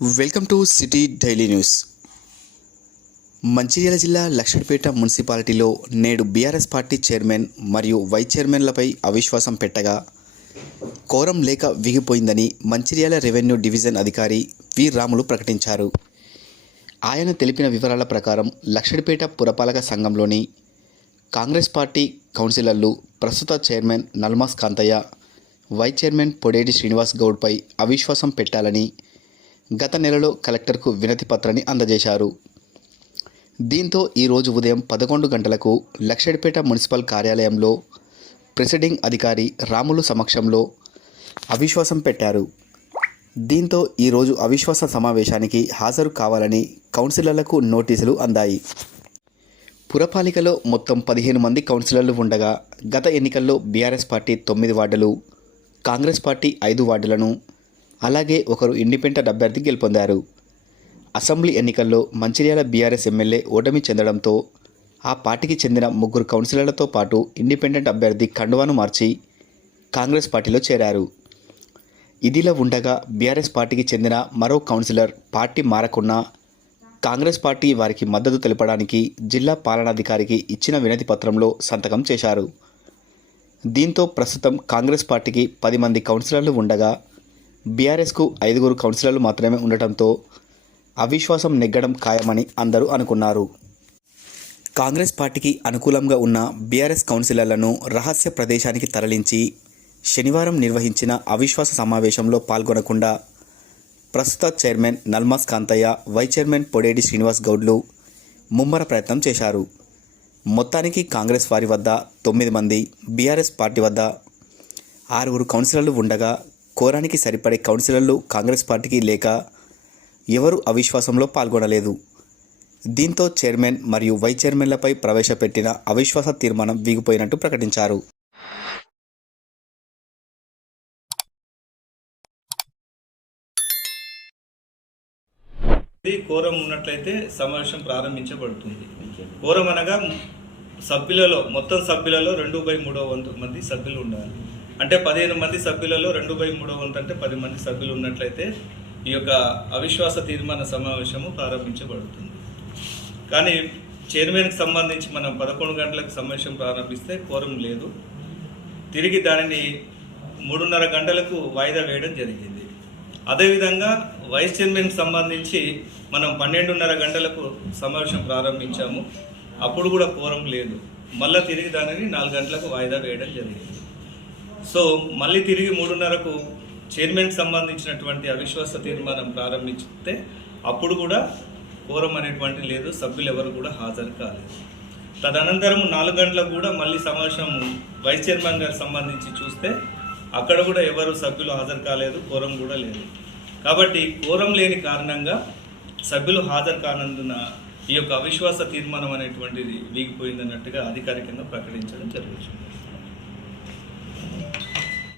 Welcome to city daily news. Mancherial జిల్లా లక్షడిపేట మున్సిపాలిటీలో నేడు బీఆర్ఎస్ పార్టీ చైర్మన్ మరియు వైస్ చైర్మన్లపై అవిశ్వాసం పెట్టగా కోరం లేక విగిపోయిందని మంచిర్యాల రెవెన్యూ డివిజన్ అధికారి వి. రాములు ప్రకటించారు. ఆయన తెలిపిన వివరాల ప్రకారం లక్షడిపేట పురపాలక సంఘంలోని కాంగ్రెస్ పార్టీ కౌన్సిలర్లు ప్రస్తుత chairman Nalmas Kantaiah vice chairman Podeti Srinivas గౌడ్పై అవిశ్వాసం పెట్టాలని గత నెలలో కలెక్టర్కు వినతి పత్రాన్ని అందజేశారు. దీంతో ఈరోజు ఉదయం పదకొండు గంటలకు లక్షడిపేట మున్సిపల్ కార్యాలయంలో ప్రెసిడింగ్ అధికారి రాములు సమక్షంలో అవిశ్వాసం పెట్టారు. దీంతో ఈరోజు అవిశ్వాస సమావేశానికి హాజరు కావాలని కౌన్సిలర్లకు నోటీసులు అందాయి. పురపాలికలో మొత్తం పదిహేను మంది కౌన్సిలర్లు ఉండగా గత ఎన్నికల్లో బీఆర్ఎస్ పార్టీ తొమ్మిది వార్డులు కాంగ్రెస్ పార్టీ ఐదు వార్డులను అలాగే ఒకరు ఇండిపెండెంట్ అభ్యర్థి గెలుపొందారు. అసెంబ్లీ ఎన్నికల్లో మంచిర్యాల బీఆర్ఎస్ ఎమ్మెల్యే ఓటమి చెందడంతో ఆ పార్టీకి చెందిన ముగ్గురు కౌన్సిలర్లతో పాటు ఇండిపెండెంట్ అభ్యర్థి కండువాను మార్చి కాంగ్రెస్ పార్టీలో చేరారు. ఇదిలా ఉండగా బీఆర్ఎస్ పార్టీకి చెందిన మరో కౌన్సిలర్ పార్టీ మారకున్నా కాంగ్రెస్ పార్టీ వారికి మద్దతు తెలపడానికి జిల్లా పాలనాధికారికి ఇచ్చిన వినతి పత్రంలో సంతకం చేశారు. దీంతో ప్రస్తుతం కాంగ్రెస్ పార్టీకి పది మంది కౌన్సిలర్లు ఉండగా బీఆర్ఎస్కు ఐదుగురు కౌన్సిలర్లు మాత్రమే ఉండటంతో అవిశ్వాసం నెగ్గడం ఖాయమని అందరూ అనుకున్నారు. కాంగ్రెస్ పార్టీకి అనుకూలంగా ఉన్న బీఆర్ఎస్ కౌన్సిలర్లను రహస్య ప్రదేశానికి తరలించి శనివారం నిర్వహించిన అవిశ్వాస సమావేశంలో పాల్గొనకుండా ప్రస్తుత chairman Nalmas Kantaiah vice chairman Podeti Srinivas గౌడ్లు ముమ్మర ప్రయత్నం చేశారు. మొత్తానికి కాంగ్రెస్ వారి వద్ద తొమ్మిది మంది బీఆర్ఎస్ పార్టీ వద్ద ఆరుగురు కౌన్సిలర్లు ఉండగా కోరానికి సరిపడే కౌన్సిలర్లు కాంగ్రెస్ పార్టీకి లేక ఎవరు అవిశ్వాసంలో పాల్గొనలేదు. దీంతో చైర్మన్ మరియు వైస్ చైర్మన్లపై ప్రవేశపెట్టిన అవిశ్వాస తీర్మానం వీగిపోయినట్టు ప్రకటించారు. ఇది కోరం ఉన్నట్లయితే సమావేశం ప్రారంభించబడుతుంది. కోరం అనగా సభ్యులలో మొత్తం సభ్యులలో రెండు బై మూడో వంతు మంది సభ్యులు ఉండాలి. అంటే పదిహేను మంది సభ్యులలో రెండు బై మూడో వంతు అంటే పది మంది సభ్యులు ఉన్నట్లయితే ఈ యొక్క అవిశ్వాస తీర్మాన సమావేశము ప్రారంభించబడుతుంది. కానీ చైర్మన్కి సంబంధించి మనం పదకొండు గంటలకు సమావేశం ప్రారంభిస్తే కోరం లేదు. తిరిగి దానిని మూడున్నర గంటలకు వాయిదా వేయడం జరిగింది. అదేవిధంగా వైస్ చైర్మన్కి సంబంధించి మనం పన్నెండున్నర గంటలకు సమావేశం ప్రారంభించాము. అప్పుడు కూడా కోరం లేదు. మళ్ళీ తిరిగి దానిని నాలుగు గంటలకు వాయిదా వేయడం జరిగింది. సో మళ్ళీ తిరిగి మూడున్నరకు చైర్మన్కి సంబంధించినటువంటి అవిశ్వాస తీర్మానం ప్రారంభిస్తే అప్పుడు కూడా కోరం అనేటువంటి లేదు సభ్యులు ఎవరు కూడా హాజరు కాలేదు. తదనంతరం నాలుగు గంటలకు కూడా మళ్ళీ సమావేశం వైస్ చైర్మన్ గారికి సంబంధించి చూస్తే అక్కడ కూడా ఎవరు సభ్యులు హాజరు కాలేదు కోరం కూడా లేదు. కాబట్టి కోరం లేని కారణంగా సభ్యులు హాజరు కానందున ఈ యొక్క అవిశ్వాస తీర్మానం అనేటువంటిది వీగిపోయిందన్నట్టుగా అధికారికంగా ప్రకటించడం జరుగుతుంది.